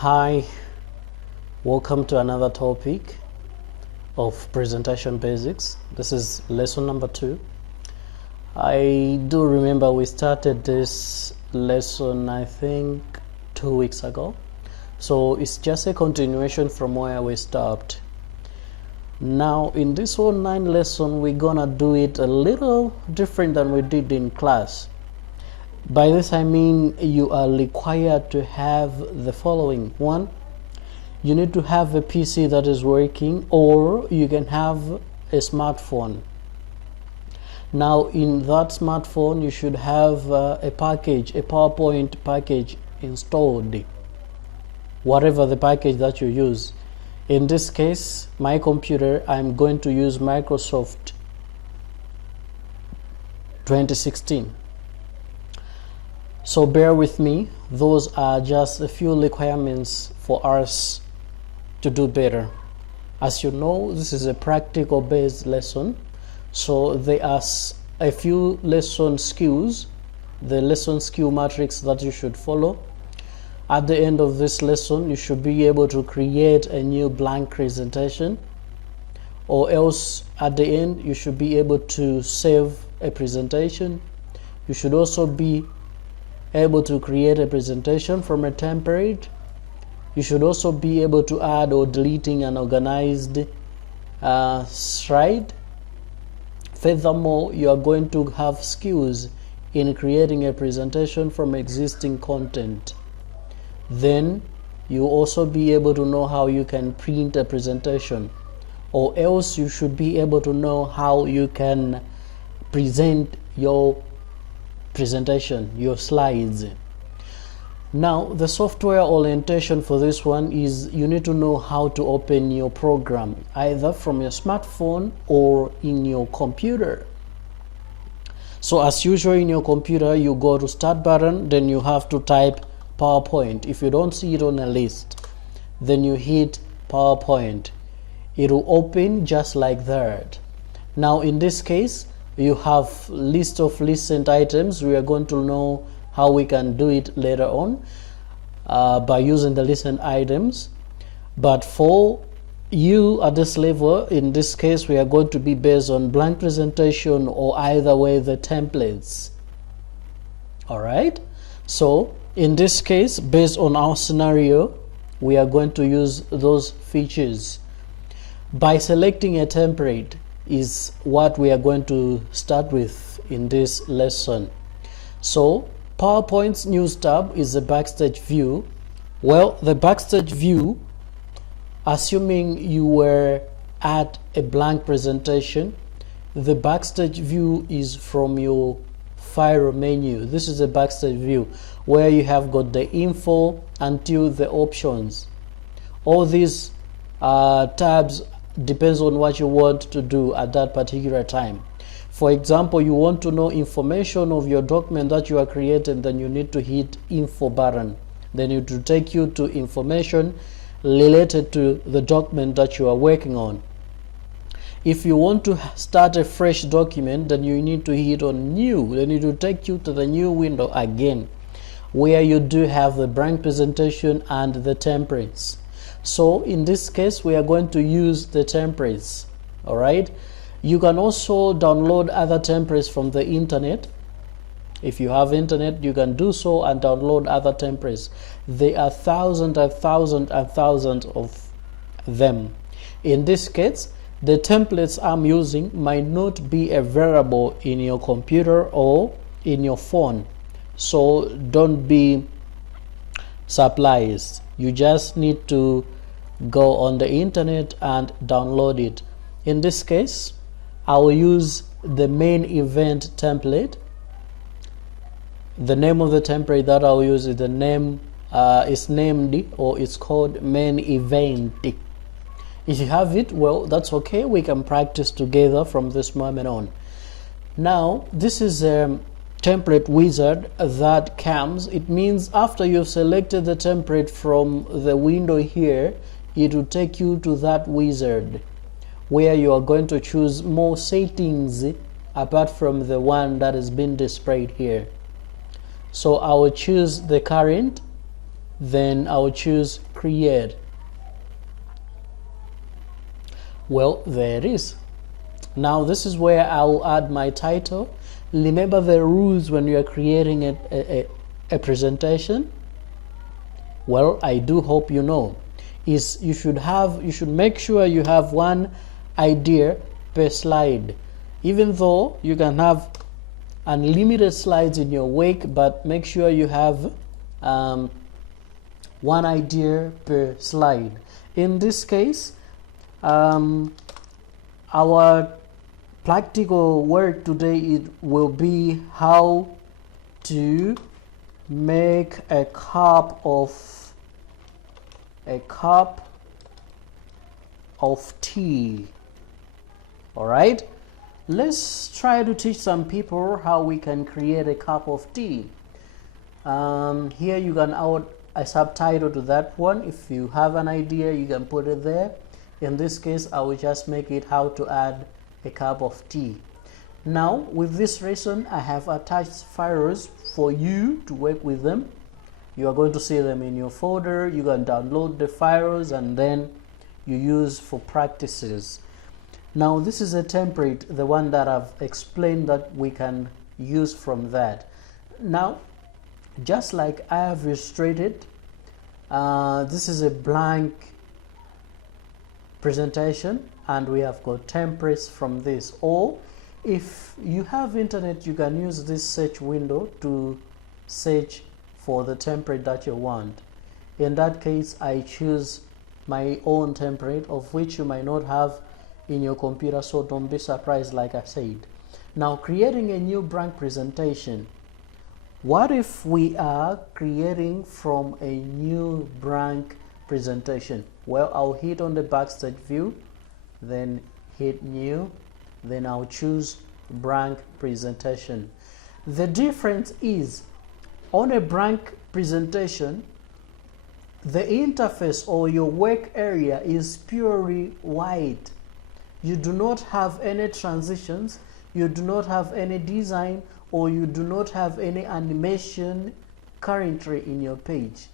Hi, welcome to another topic of presentation basics. This is lesson number 2. I do remember we started this lesson I think 2 weeks ago, so it's just a continuation from where we stopped. Now in this online lesson we're gonna do it a little different than we did in class. By this I mean you are required to have the following. One, you need to have a PC that is working, or you can have a smartphone. Now in that smartphone you should have a package, a PowerPoint package installed, whatever the package that you use. In this case, my computer, I'm going to use Microsoft 2016. So bear with me, those are just a few requirements for us to do better. As you know, this is a practical based lesson, so there are a few lesson skills, the lesson skill matrix that you should follow. At the end of this lesson, you should be able to create a new blank presentation, or else at the end you should be able to save a presentation. You should also be able to create a presentation from a template. You should also be able to add or deleting an organized slide. Furthermore, you are going to have skills in creating a presentation from existing content. Then you also be able to know how you can print a presentation, or else you should be able to know how you can present your presentation, your slides. Now the software orientation for this one is you need to know how to open your program either from your smartphone or in your computer. So as usual, in your computer you go to start button, then you have to type PowerPoint. If you don't see it on a list, then you hit PowerPoint. It will open just like that. Now in this case you have list of recent items. We are going to know how we can do it later on by using the recent items, but for you at this level, in this case we are going to be based on blank presentation or either way the templates. All right, so in this case, based on our scenario, we are going to use those features. By selecting a template is what we are going to start with in this lesson. So PowerPoint's news tab is the backstage view. Well, the backstage view, assuming you were at a blank presentation, the backstage view is from your file menu. This is the backstage view where you have got the info until the options. All these tabs depends on what you want to do at that particular time. For example, you want to know information of your document that you are creating, then you need to hit info button. Then it will take you to information related to the document that you are working on. If you want to start a fresh document, then you need to hit on new. Then it will take you to the new window again, where you do have the blank presentation and the templates. So in this case we are going to use the templates. All right, you can also download other templates from the internet. If you have internet, you can do so and download other templates. There are thousands and thousands and thousands of them. In this case, the templates I'm using might not be available in your computer or in your phone, so don't be surprised. You just need to go on the internet and download it. In this case, I will use the main event template. The name of the template that I will use is the name is named, or it's called main event. If you have it, well, that's okay. We can practice together from this moment on. Now this is a template wizard that comes. It means after you've selected the template from the window here, it will take you to that wizard where you are going to choose more settings apart from the one that has been displayed here. So I will choose the current then I'll choose create. Well, there it is. Now this is where I'll add my title. Remember the rules when you are creating a presentation? Well, I do hope you know. Is you should make sure you have one idea per slide. Even though you can have unlimited slides in your work, but make sure you have one idea per slide. In this case, our practical work today will be how to make a cup of tea. All right, let's try to teach some people how we can create a cup of tea. Here you can add a subtitle to that one. If you have an idea, you can put it there. In this case, I will just make it how to add a cup of tea. Now, with this lesson, I have attached files for you to work with them. You are going to see them in your folder. You can download the files and then you use for practices. Now, this is a template, the one that I've explained that we can use from that. Now, just like I have illustrated, this is a blank presentation and we have got templates from this. Or if you have internet, you can use this search window to search for the template that you want. In that case, I choose my own template, of which you might not have in your computer, so don't be surprised like I said. Now, creating a new blank presentation. What if we are creating from a new blank presentation? Well, I'll hit on the backstage view, then hit new, then I'll choose blank presentation. The difference is, on a blank presentation, the interface or your work area is purely white. You do not have any transitions, you do not have any design, or you do not have any animation currently in your page.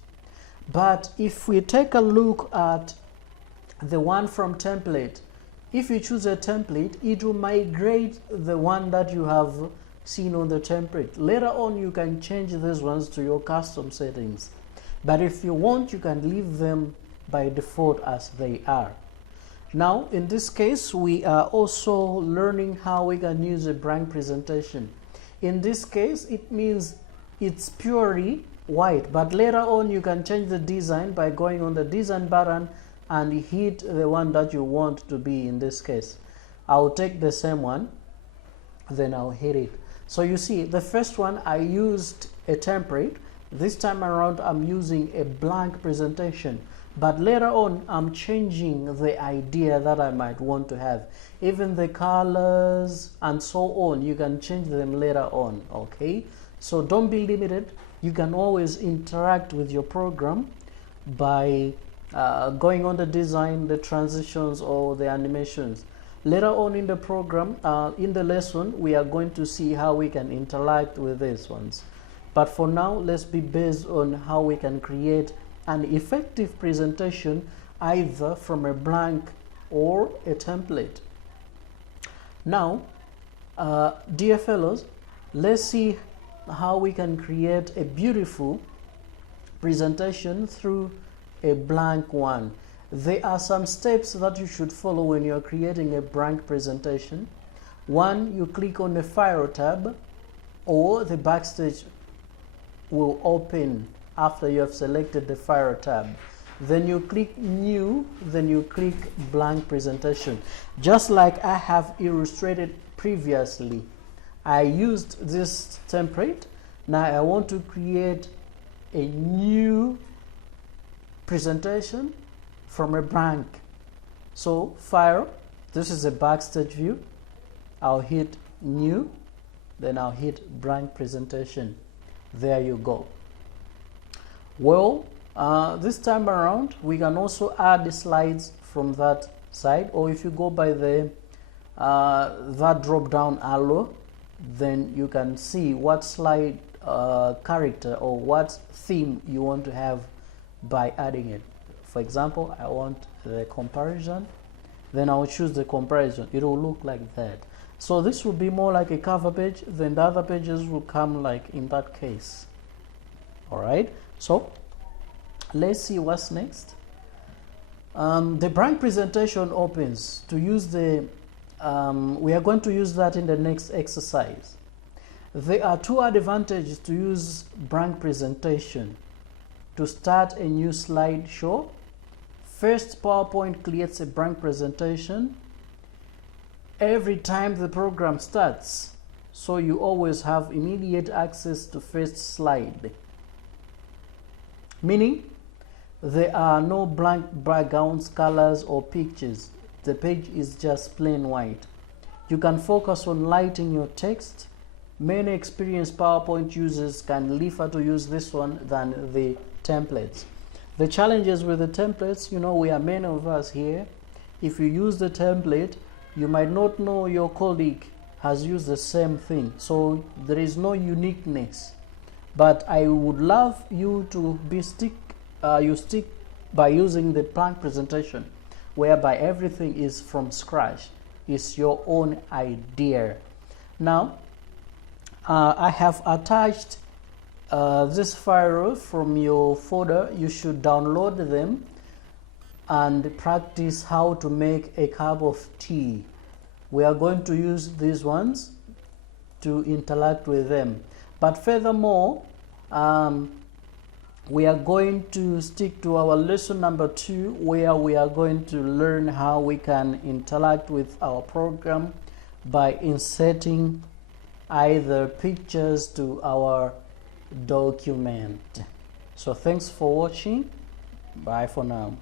But if we take a look at the one from template, if you choose a template, it will migrate the one that you have seen on the template. Later on, you can change these ones to your custom settings. But if you want, you can leave them by default as they are. Now, in this case, we are also learning how we can use a blank presentation. In this case, it means it's purely white, but later on you can change the design by going on the design button and hit the one that you want to be. In this case, I'll take the same one, then I'll hit it. So you see, the first one I used a template. This time around I'm using a blank presentation, but later on I'm changing the idea that I might want to have. Even the colors and so on, you can change them later on. Okay, so don't be limited. You can always interact with your program by going on the design, the transitions, or the animations. Later on in the program, in the lesson, we are going to see how we can interact with these ones. But for now, let's be based on how we can create an effective presentation either from a blank or a template. Now, dear fellows, let's see how we can create a beautiful presentation through a blank one. There are some steps that you should follow when you're creating a blank presentation. One, you click on the File tab, or the Backstage will open after you have selected the File tab. Then you click New, then you click Blank Presentation. Just like I have illustrated previously, I used this template. Now I want to create a new presentation from a blank. So File, this is a Backstage view. I'll hit New, then I'll hit Blank Presentation. There you go. Well, this time around, we can also add the slides from that side, or if you go by the that drop down arrow, then you can see what slide character or what theme you want to have by adding it. For example, I want the comparison, then I will choose the comparison. It will look like that. So this will be more like a cover page, then the other pages will come like in that case. All right, so let's see what's next. The brand presentation opens. To use the we are going to use that in the next exercise. There are two advantages to use brand presentation. To start a new slideshow, first, PowerPoint creates a brand presentation every time the program starts, so you always have immediate access to first slide. Meaning, there are no blank backgrounds, colors, or pictures. The page is just plain white. You can focus on lighting your text. Many experienced PowerPoint users can prefer to use this one than the templates. The challenges with the templates, you know, we are many of us here. If you use the template, you might not know your colleague has used the same thing, so there is no uniqueness. But I would love you to stick by using the brand presentation, whereby everything is from scratch. It's your own idea. Now, I have attached this file from your folder. You should download them and practice how to make a cup of tea. We are going to use these ones to interact with them. But furthermore, we are going to stick to our lesson number 2, where we are going to learn how we can interact with our program by inserting either pictures to our document. So thanks for watching. Bye for now.